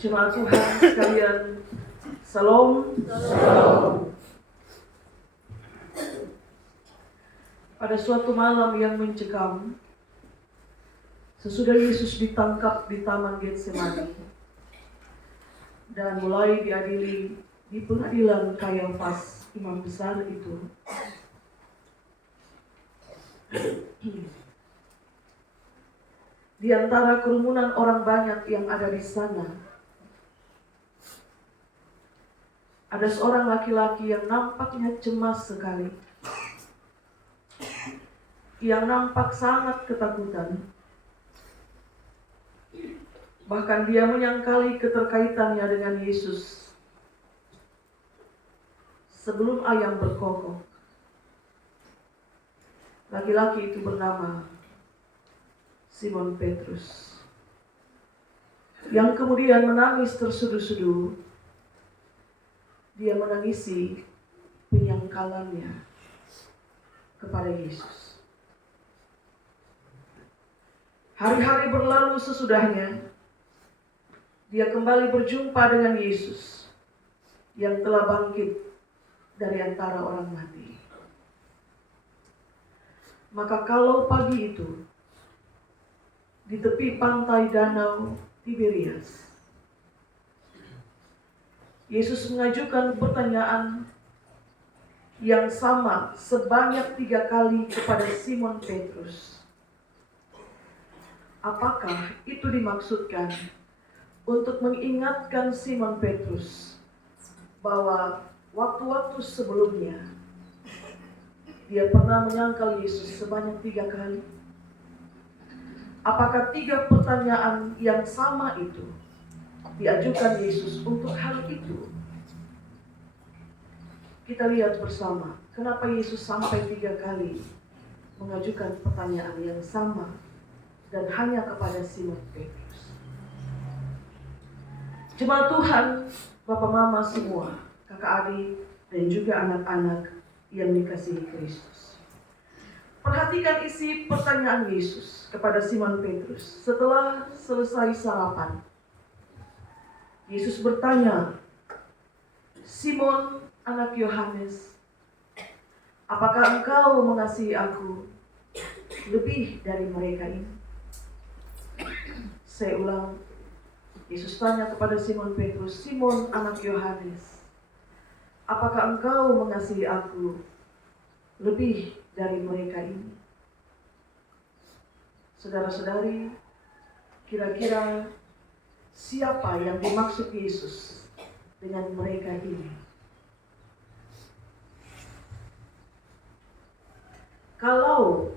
Jemaat Tuhan sekalian, Salam. Pada suatu malam yang mencekam, sesudah Yesus ditangkap di Taman Getsemani dan mulai diadili di pengadilan Kayafas, imam besar itu, di antara kerumunan orang banyak yang ada di sana, ada seorang laki-laki yang nampaknya cemas sekali, yang nampak sangat ketakutan. Bahkan dia menyangkali keterkaitannya dengan Yesus sebelum ayam berkokok. Laki-laki itu bernama Simon Petrus, yang kemudian menangis terseduh-seduh. Dia menangisi penyangkalannya kepada Yesus. Hari-hari berlalu sesudahnya, dia kembali berjumpa dengan Yesus yang telah bangkit dari antara orang mati. Maka kalau pagi itu, di tepi pantai danau Tiberias, Yesus mengajukan pertanyaan yang sama sebanyak 3 kali kepada Simon Petrus. Apakah itu dimaksudkan untuk mengingatkan Simon Petrus bahwa waktu-waktu sebelumnya dia pernah menyangkal Yesus sebanyak 3 kali? Apakah 3 pertanyaan yang sama itu diajukan Yesus untuk hal itu? Kita lihat bersama kenapa Yesus sampai 3 kali mengajukan pertanyaan yang sama dan hanya kepada Simon Petrus. Jemaat Tuhan, Bapak Mama semua, kakak adik, dan juga anak-anak yang dikasihi Kristus. Perhatikan isi pertanyaan Yesus kepada Simon Petrus setelah selesai sarapan. Yesus bertanya, "Simon, anak Yohanes, apakah engkau mengasihi aku lebih dari mereka ini?" Saya ulang, Yesus tanya kepada Simon Petrus, "Simon, anak Yohanes, apakah engkau mengasihi aku lebih dari mereka ini?" Saudara-saudari, kira-kira siapa yang dimaksud Yesus dengan mereka ini? Kalau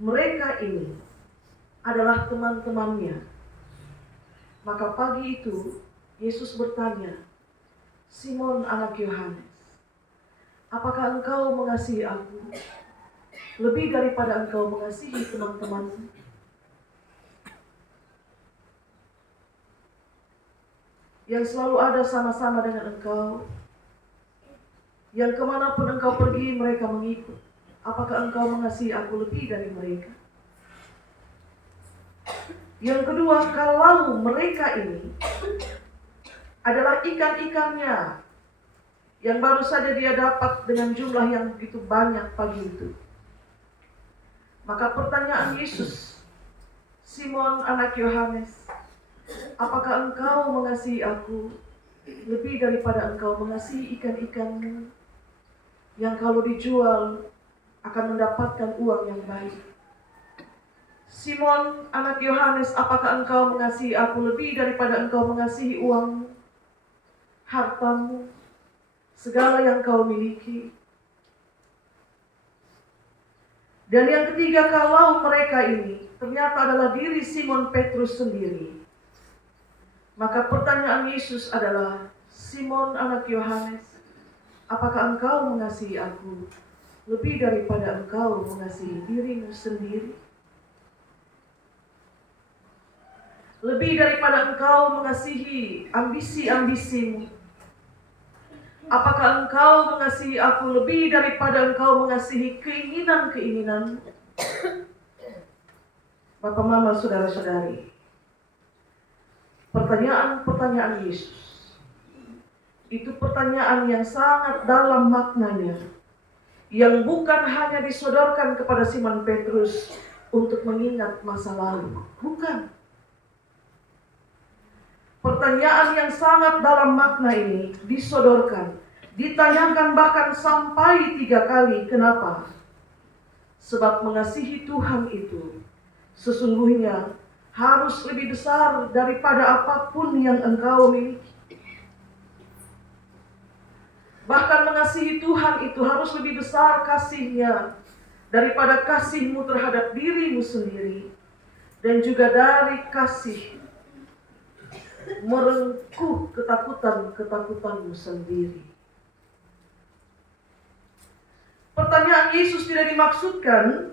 mereka ini adalah teman-temannya, maka pagi itu Yesus bertanya, "Simon, anak Yohanes, apakah engkau mengasihi aku lebih daripada engkau mengasihi teman-temanmu?" Yang selalu ada sama-sama dengan engkau, yang kemanapun engkau pergi mereka mengikut. Apakah engkau mengasihi aku lebih dari mereka? Yang kedua, kalau mereka ini adalah ikan-ikannya yang baru saja dia dapat dengan jumlah yang begitu banyak pagi itu, maka pertanyaan Yesus, "Simon, anak Yohanes, apakah engkau mengasihi aku lebih daripada engkau mengasihi ikan-ikanmu yang kalau dijual akan mendapatkan uang yang baik? Simon, anak Yohanes, apakah engkau mengasihi aku lebih daripada engkau mengasihi uangmu, hartamu, segala yang kau miliki?" Dan yang ketiga, kalau mereka ini ternyata adalah diri Simon Petrus sendiri, maka pertanyaan Yesus adalah, "Simon, anak Yohanes, apakah engkau mengasihi aku lebih daripada engkau mengasihi dirimu sendiri? Lebih daripada engkau mengasihi ambisi-ambisimu? Apakah engkau mengasihi aku lebih daripada engkau mengasihi keinginan-keinginanmu?" Bapak, Mama, saudara-saudari, pertanyaan-pertanyaan Yesus. Itu pertanyaan yang sangat dalam maknanya, yang bukan hanya disodorkan kepada Simon Petrus untuk mengingat masa lalu. Bukan. Pertanyaan yang sangat dalam makna ini disodorkan, ditanyakan bahkan sampai 3 kali. Kenapa? Sebab mengasihi Tuhan itu sesungguhnya harus lebih besar daripada apapun yang engkau miliki. Bahkan mengasihi Tuhan itu harus lebih besar kasihnya daripada kasihmu terhadap dirimu sendiri, dan juga dari kasih merengkuh ketakutanmu sendiri. Pertanyaan Yesus tidak dimaksudkan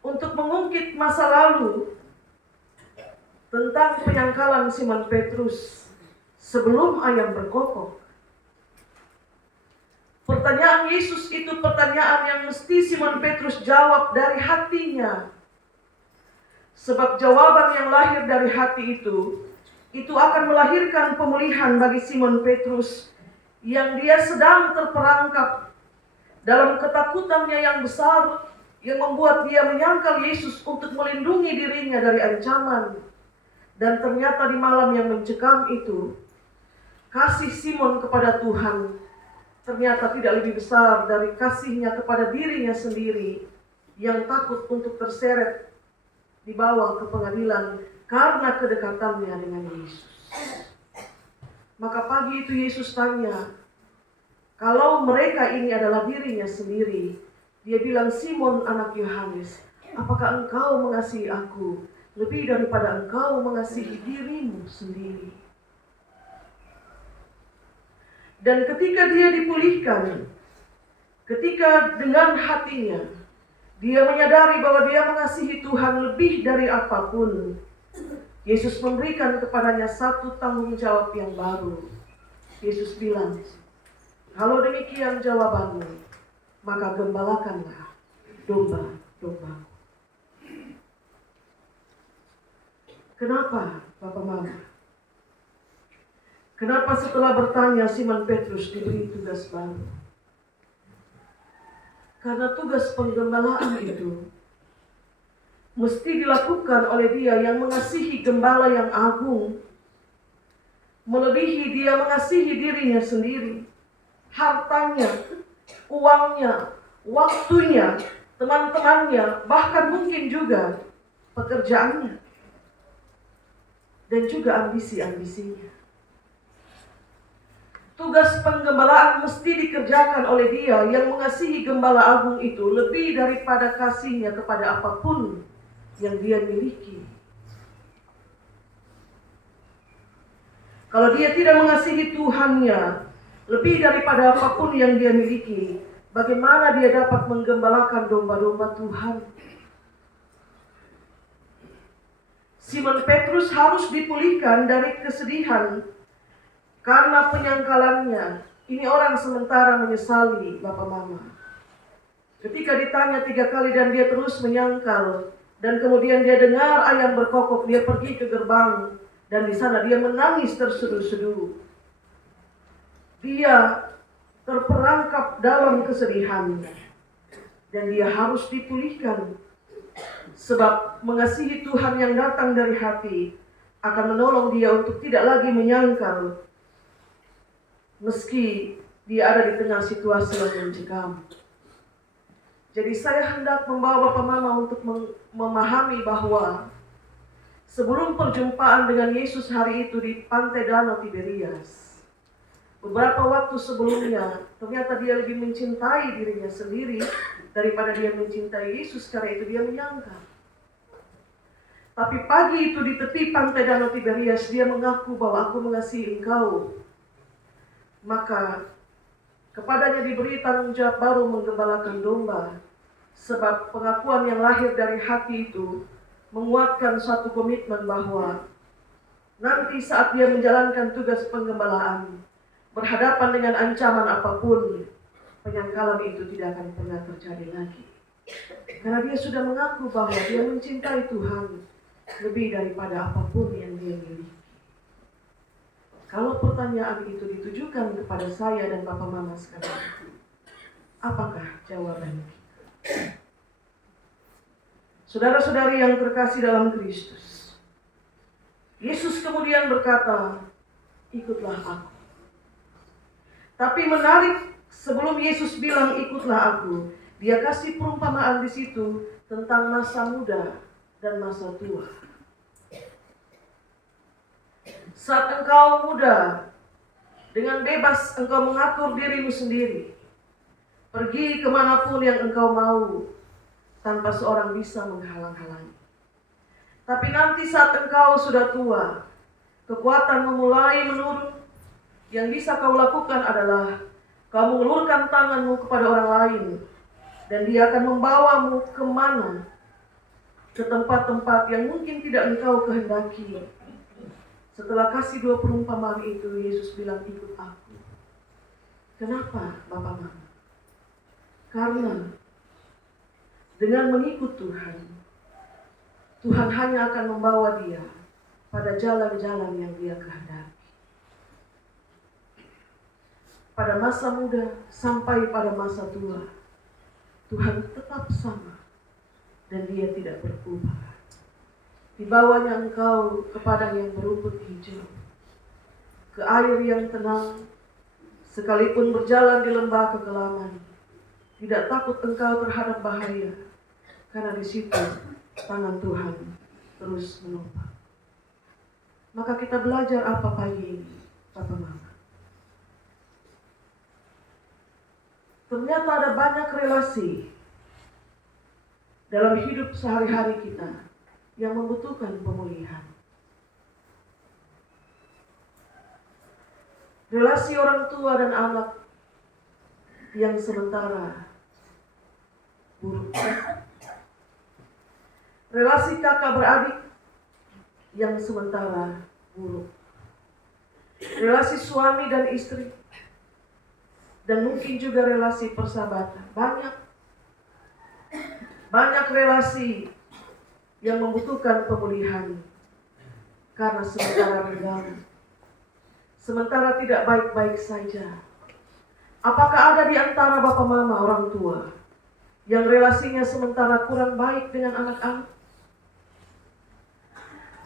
untuk mengungkit masa lalu tentang penyangkalan Simon Petrus sebelum ayam berkokok. Pertanyaan Yesus itu pertanyaan yang mesti Simon Petrus jawab dari hatinya. Sebab jawaban yang lahir dari hati itu akan melahirkan pemulihan bagi Simon Petrus yang dia sedang terperangkap dalam ketakutannya yang besar, yang membuat dia menyangkal Yesus untuk melindungi dirinya dari ancaman. Dan ternyata di malam yang mencekam itu, kasih Simon kepada Tuhan ternyata tidak lebih besar dari kasihnya kepada dirinya sendiri, yang takut untuk terseret dibawa ke pengadilan karena kedekatannya dengan Yesus. Maka pagi itu Yesus tanya, kalau mereka ini adalah dirinya sendiri, dia bilang, Simon anak Yohanes, apakah engkau mengasihi aku lebih daripada engkau mengasihi dirimu sendiri? Dan ketika dia dipulihkan, ketika dengan hatinya dia menyadari bahwa dia mengasihi Tuhan lebih dari apapun, Yesus memberikan kepadanya satu tanggung jawab yang baru. Yesus bilang, kalau demikian jawabanmu, maka gembalakanlah domba-dombaku. Kenapa, Bapak Mama? Kenapa setelah bertanya Simon Petrus diberi tugas baru? Karena tugas penggembalaan itu mesti dilakukan oleh dia yang mengasihi gembala yang agung, melebihi dia mengasihi dirinya sendiri, hartanya, uangnya, waktunya, teman-temannya, bahkan mungkin juga pekerjaannya, dan juga ambisi-ambisinya. Tugas penggembalaan mesti dikerjakan oleh dia yang mengasihi gembala agung itu lebih daripada kasihnya kepada apapun yang dia miliki. Kalau dia tidak mengasihi Tuhannya lebih daripada apapun yang dia miliki, bagaimana dia dapat menggembalakan domba-domba Tuhan? Simon Petrus harus dipulihkan dari kesedihan karena penyangkalannya. Ini orang sementara menyesali, Bapak Mama. Ketika ditanya 3 kali dan dia terus menyangkal, dan kemudian dia dengar ayam berkokok, dia pergi ke gerbang, dan di sana dia menangis terseduh-seduh. Dia terperangkap dalam kesedihannya, dan dia harus dipulihkan. Sebab mengasihi Tuhan yang datang dari hati akan menolong dia untuk tidak lagi menyangkal, meski dia ada di tengah situasi yang mencekam. Jadi saya hendak membawa Bapak Mama untuk memahami bahwa sebelum perjumpaan dengan Yesus hari itu di pantai Danau Tiberias, beberapa waktu sebelumnya, ternyata dia lebih mencintai dirinya sendiri daripada dia mencintai Yesus, karena itu dia menyangkal. Tapi pagi itu di tepi pantai Danau Tiberias, dia mengaku bahwa aku mengasihi engkau. Maka kepadanya diberi tanggung jawab baru menggembalakan domba. Sebab pengakuan yang lahir dari hati itu menguatkan suatu komitmen bahwa nanti saat dia menjalankan tugas penggembalaan, berhadapan dengan ancaman apapun, penyangkalan itu tidak akan pernah terjadi lagi. Karena dia sudah mengaku bahwa dia mencintai Tuhan lebih daripada apapun yang dia miliki. Kalau pertanyaan itu ditujukan kepada saya dan Papa Mama sekarang, apakah jawabannya? Saudara-saudari yang terkasih dalam Kristus, Yesus kemudian berkata, ikutlah aku. Tapi menarik, sebelum Yesus bilang ikutlah aku, dia kasih perumpamaan di situ tentang masa muda dan masa tua. Saat engkau muda, dengan bebas engkau mengatur dirimu sendiri, pergi kemanapun yang engkau mau, tanpa seorang bisa menghalang-halangi. Tapi nanti saat engkau sudah tua, kekuatan mulai menurun. Yang bisa kau lakukan adalah kau mengulurkan tanganmu kepada orang lain, dan dia akan membawamu kemana? Ke tempat-tempat yang mungkin tidak engkau kehendaki. Setelah kasih dua perumpamaan itu, Yesus bilang, ikut aku. Kenapa, Bapak Mama? Karena dengan mengikut Tuhan, Tuhan hanya akan membawa dia pada jalan-jalan yang dia kehendaki. Pada masa muda sampai pada masa tua, Tuhan tetap sama dan dia tidak berubah. Dibawanya engkau ke padang yang berumput hijau, ke air yang tenang, sekalipun berjalan di lembah kekelaman, tidak takut engkau terhadap bahaya, karena di situ tangan Tuhan terus menopang. Maka kita belajar apa pagi ini, Papa Mama? Ternyata ada banyak relasi dalam hidup sehari-hari kita yang membutuhkan pemulihan. Relasi orang tua dan anak yang sementara buruk. Relasi kakak beradik yang sementara buruk. Relasi suami dan istri, dan mungkin juga relasi persahabatan. Banyak relasi yang membutuhkan pemulihan karena sementara renggang, sementara tidak baik-baik saja. Apakah ada di antara Bapak Mama orang tua yang relasinya sementara kurang baik dengan anak-anak?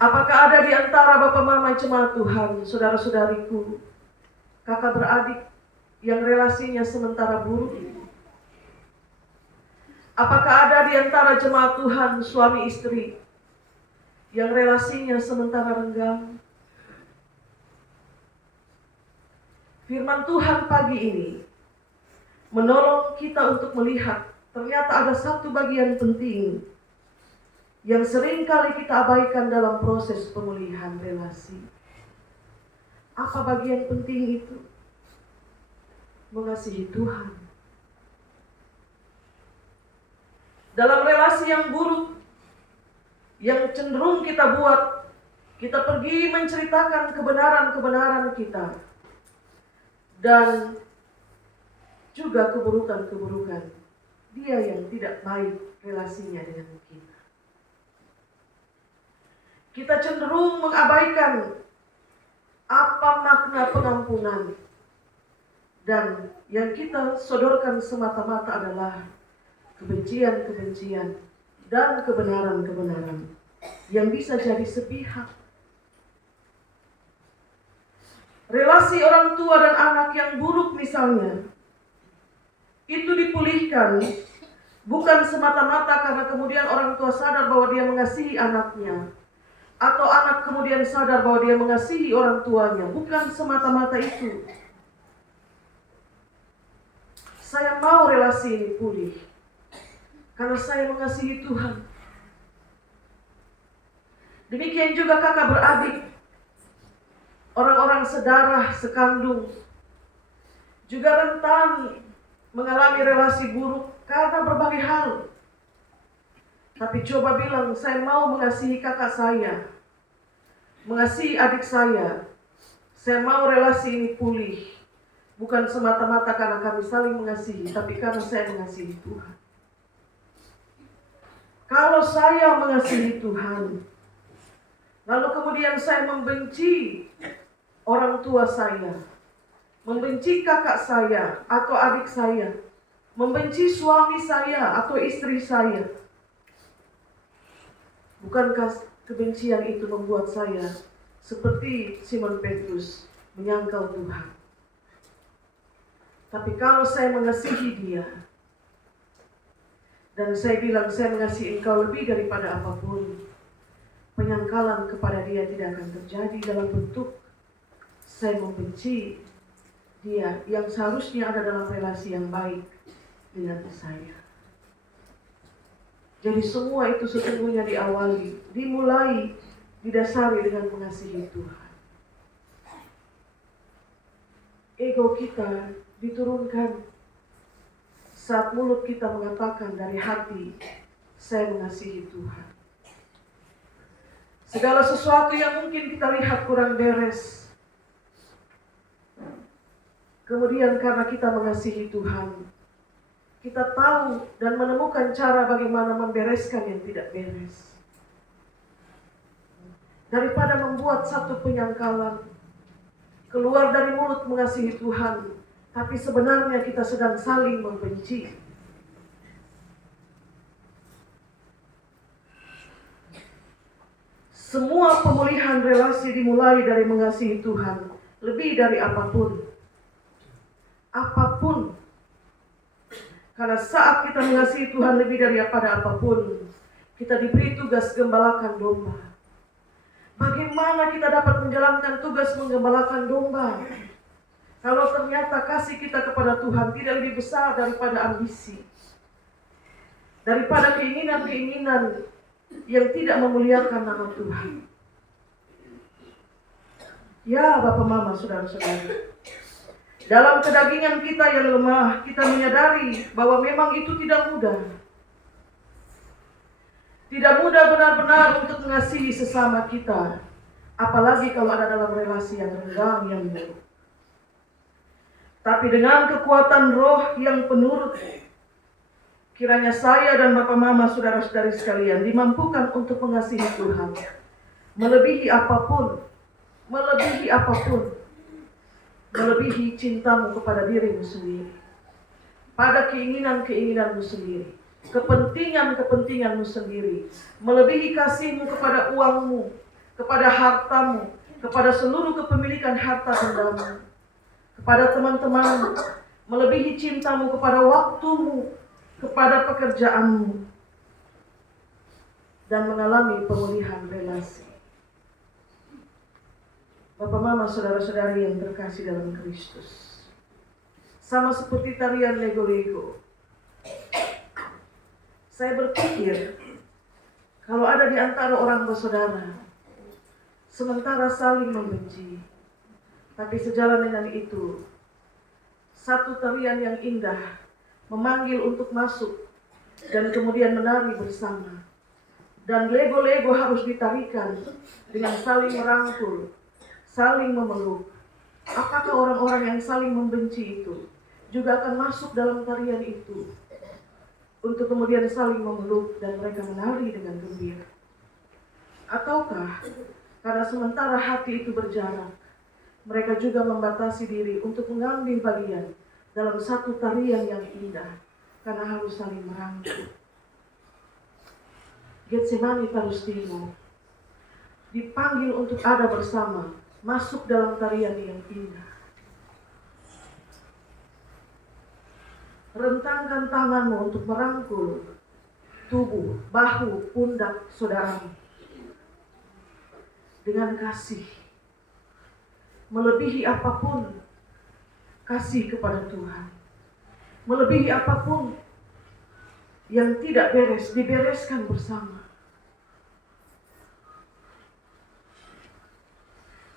Apakah ada di antara Bapak Mama jemaat Tuhan, saudara-saudariku, kakak beradik yang relasinya sementara buruk? Apakah ada di antara jemaat Tuhan, suami istri, yang relasinya sementara renggang? Firman Tuhan pagi ini menolong kita untuk melihat ternyata ada satu bagian penting yang sering kali kita abaikan dalam proses pemulihan relasi. Apa bagian penting itu? Mengasihi Tuhan. Dalam relasi yang buruk, yang cenderung kita buat, kita pergi menceritakan kebenaran-kebenaran kita, dan juga keburukan-keburukan dia yang tidak baik relasinya dengan kita. Kita cenderung mengabaikan apa makna pengampunan, dan yang kita sodorkan semata-mata adalah kebencian-kebencian dan kebenaran-kebenaran yang bisa jadi sepihak. Relasi orang tua dan anak yang buruk misalnya, itu dipulihkan bukan semata-mata karena kemudian orang tua sadar bahwa dia mengasihi anaknya, atau anak kemudian sadar bahwa dia mengasihi orang tuanya. Bukan semata-mata itu. Saya mau relasi ini pulih karena saya mengasihi Tuhan. Demikian juga kakak beradik, orang-orang sedarah, sekandung, juga rentan mengalami relasi buruk karena berbagai hal. Tapi coba bilang, saya mau mengasihi kakak saya, mengasihi adik saya mau relasi ini pulih. Bukan semata-mata karena kami saling mengasihi, tapi karena saya mengasihi Tuhan. Kalau saya mengasihi Tuhan, lalu kemudian saya membenci orang tua saya, membenci kakak saya atau adik saya, membenci suami saya atau istri saya. Bukankah kebencian itu membuat saya seperti Simon Petrus menyangkal Tuhan? Tapi kalau saya mengasihi dia, dan saya bilang saya mengasihi engkau lebih daripada apapun, penyangkalan kepada dia tidak akan terjadi dalam bentuk saya membenci dia yang seharusnya ada dalam relasi yang baik dengan saya. Jadi semua itu sesungguhnya dimulai, didasari dengan mengasihi Tuhan. Ego kita diturunkan saat mulut kita mengatakan dari hati, saya mengasihi Tuhan. Segala sesuatu yang mungkin kita lihat kurang beres, kemudian karena kita mengasihi Tuhan, kita tahu dan menemukan cara bagaimana membereskan yang tidak beres. Daripada membuat satu penyangkalan, keluar dari mulut mengasihi Tuhan, tapi sebenarnya kita sedang saling membenci. Semua pemulihan relasi dimulai dari mengasihi Tuhan, lebih dari apapun. Apapun. Karena saat kita mengasihi Tuhan lebih daripada apapun, kita diberi tugas gembalakan domba. Bagaimana kita dapat menjalankan tugas menggembalakan domba? Kalau ternyata kasih kita kepada Tuhan tidak lebih besar daripada ambisi, daripada keinginan-keinginan yang tidak memuliakan nama Tuhan. Ya Bapak Mama, saudara-saudara, dalam kedagingan kita yang lemah, kita menyadari bahwa memang itu tidak mudah. Tidak mudah benar-benar untuk mengasihi sesama kita, apalagi kalau ada dalam relasi yang renggang, yang buruk. Tapi dengan kekuatan roh yang penurut, kiranya saya dan Bapak Mama, saudara-saudari sekalian, dimampukan untuk mengasihi Tuhan melebihi apapun, melebihi cintamu kepada dirimu sendiri, pada keinginan-keinginanmu sendiri, kepentingan-kepentinganmu sendiri, melebihi kasihmu kepada uangmu, kepada hartamu, kepada seluruh kepemilikan harta bendamu, kepada teman-temanmu, melebihi cintamu kepada waktumu, kepada pekerjaanmu, dan mengalami pemulihan relasi. Bapak Mama, saudara-saudari yang terkasih dalam Kristus, sama seperti tarian lego-lego, saya berpikir kalau ada di antara orang bersaudara sementara saling membenci, tapi sejalan dengan itu satu tarian yang indah memanggil untuk masuk dan kemudian menari bersama, dan lego-lego harus ditarikan dengan saling merangkul, saling memeluk. Apakah orang-orang yang saling membenci itu juga akan masuk dalam tarian itu untuk kemudian saling memeluk dan mereka menari dengan gembira? Ataukah karena sementara hati itu berjarak, mereka juga membatasi diri untuk mengambil bagian dalam satu tarian yang indah karena harus saling merangkul? Getsemani Palestina dipanggil untuk ada bersama, masuk dalam tarian yang indah. Rentangkan tanganmu untuk merangkul tubuh, bahu, pundak saudaramu dengan kasih, melebihi apapun kasih kepada Tuhan, melebihi apapun yang tidak beres, dibereskan bersama,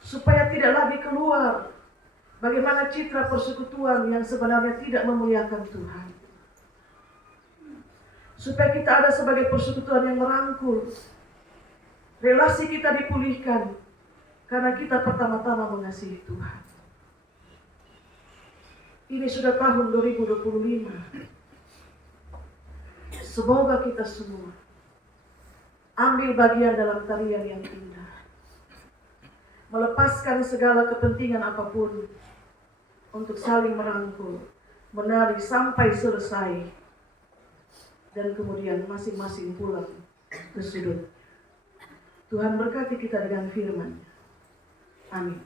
supaya tidak lagi keluar bagaimana citra persekutuan yang sebenarnya tidak memuliakan Tuhan, supaya kita ada sebagai persekutuan yang merangkul. Relasi kita dipulihkan karena kita pertama-tama mengasihi Tuhan. Ini sudah tahun 2025. Semoga kita semua ambil bagian dalam tarian yang indah. melepaskan segala kepentingan apapun untuk saling merangkul, menari sampai selesai, dan kemudian masing-masing pulang ke sudut. Tuhan berkati kita dengan firman. Amin.